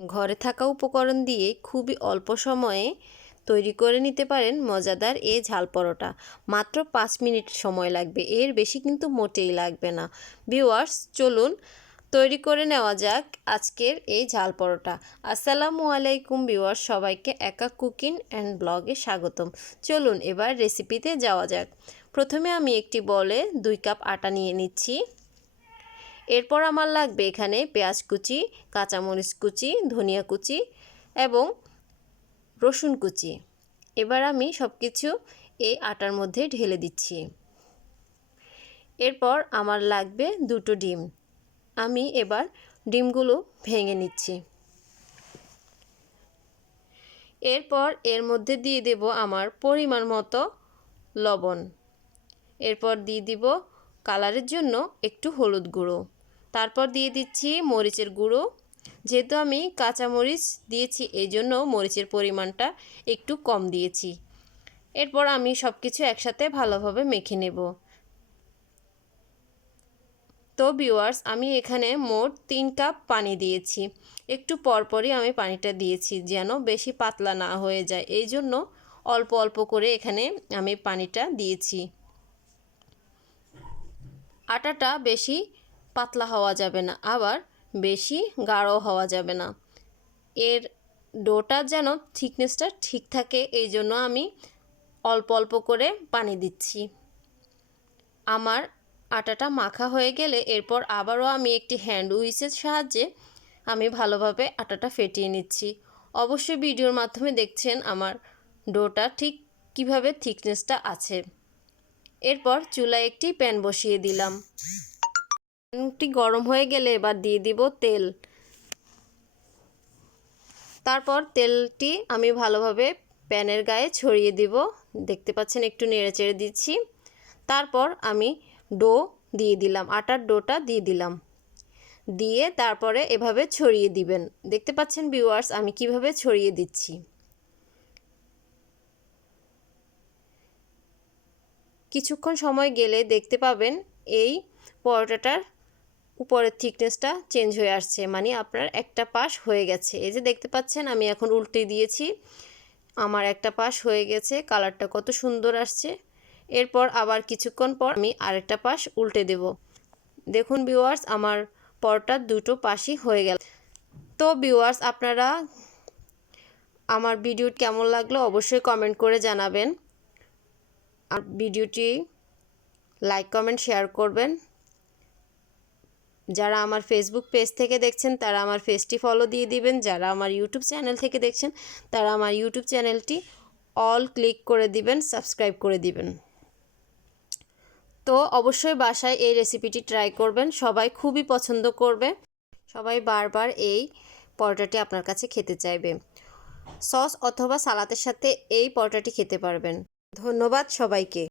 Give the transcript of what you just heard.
ঘরে থাকা উপকরণ দিয়ে খুবই অল্প সময়ে তৈরি করে নিতে পারেন মজাদার এ ঝাল পরোটা। মাত্র পাঁচ মিনিট সময় লাগবে। এর বেশি কিন্তু মোটেই লাগবে না। ভিউয়ার্স, চলুন তৈরি করে নেওয়া যাক আজকের এই ঝাল পরোটা। আসসালামু আলাইকুম ভিউয়ার্স, সবাইকে একা কুকিং অ্যান্ড ব্লগে স্বাগতম। চলুন এবার রেসিপিতে যাওয়া যাক। প্রথমে আমি একটি বলে দুই কাপ আটা নিয়ে নিচ্ছি। এরপর আমার লাগবে এখানে পেঁয়াজ কুচি, কাঁচামরিচ কুচি, ধনিয়া কুচি এবং রসুন কুচি। এবার আমি সব কিছু এই আটার মধ্যে ঢেলে দিচ্ছি। এরপর আমার লাগবে দুটো ডিম। আমি এবার ডিমগুলো ভেঙে নিচ্ছি। এরপর এর মধ্যে দিয়ে দেব আমার পরিমাণ মতো লবণ। এরপর দিয়ে দিব কালারের জন্য একটু হলুদ গুঁড়ো। তারপর দিয়ে দিচ্ছি মরিচের গুঁড়ো। যেহেতু আমি কাঁচা মরিচ দিয়েছি এই জন্য মরিচের পরিমাণটা একটু কম দিয়েছি। এরপর আমি সব কিছু একসাথে ভালোভাবে মেখে নেব। তো ভিউয়ার্স আমি এখানে মোট তিন কাপ পানি দিয়েছি। একটু পরপরই আমি পানিটা দিয়েছি যেন বেশি পাতলা না হয়ে যায়। এই জন্য অল্প অল্প করে এখানে আমি পানিটা দিয়েছি। আটাটা বেশি পাতলা হওয়া যাবে না, আবার বেশি গাঢ় হওয়া যাবে না। এর ডোটা যেন থিকনেসটা ঠিক থাকে, এই জন্য আমি অল্প অল্প করে পানি দিচ্ছি। আমার আটাটা মাখা হয়ে গেলে এরপর আবারও আমি একটি হ্যান্ড উইচের সাহায্যে আমি ভালোভাবে আটাটা ফেটিয়ে নিচ্ছি। অবশ্যই ভিডিওর মাধ্যমে দেখছেন আমার ডোটা ঠিক কীভাবে থিকনেসটা আছে। এরপর চুলায় একটি প্যান বসিয়ে দিলাম। প্যানটি গরম হয়ে গেলে এবার দিয়ে দিব তেল। তারপর তেলটি আমি ভালোভাবে প্যানের গায়ে ছড়িয়ে দিব। দেখতে পাচ্ছেন একটু নেড়ে চেড়ে দিচ্ছি। তারপর আমি ডো দিয়ে দিলাম, আটার ডোটা দিয়ে দিলাম। দিয়ে তারপরে এভাবে ছড়িয়ে দিবেন। দেখতে পাচ্ছেন ভিউয়ার্স, আমি কীভাবে ছড়িয়ে দিচ্ছি। কিছুক্ষণ সময় গেলে দেখতে পাবেন এই পরোটাটার উপরের থিকনেসটা চেঞ্জ হয়ে আসছে মানে আপনার একটা পাশ হয়ে গেছে। এই যে দেখতে পাচ্ছেন, আমি এখন উল্টে দিয়েছি। আমার একটা পাশ হয়ে গেছে কালারটা কত সুন্দর আসছে। এরপর আবার কিছুক্ষণ পর আমি আরেকটা পাশ উল্টে দেব। দেখুন ভিউয়ার্স আমার পরোটার দুটো পাশই হয়ে গেল। তো ভিউয়ার্স আপনারা আমার ভিডিও কেমন লাগল অবশ্যই কমেন্ট করে জানাবেন। আর ভিডিওটি লাইক কমেন্ট শেয়ার করবেন। যারা আমার ফেসবুক পেজ থেকে দেখছেন, তারা আমার পেজটি ফলো দিয়ে দিবেন। যারা আমার ইউটিউব চ্যানেল থেকে দেখছেন, তারা আমার ইউটিউব চ্যানেলটি অল ক্লিক করে দিবেন সাবস্ক্রাইব করে দিবেন। তো অবশ্যই বাসায় এই রেসিপিটি ট্রাই করবেন। সবাই খুবই পছন্দ করবে। সবাই বারবার এই পরোটাটি আপনার কাছে খেতে চাইবে। সস অথবা সালাতের সাথে এই পরোটাটি খেতে পারবেন। ধন্যবাদ সবাইকে।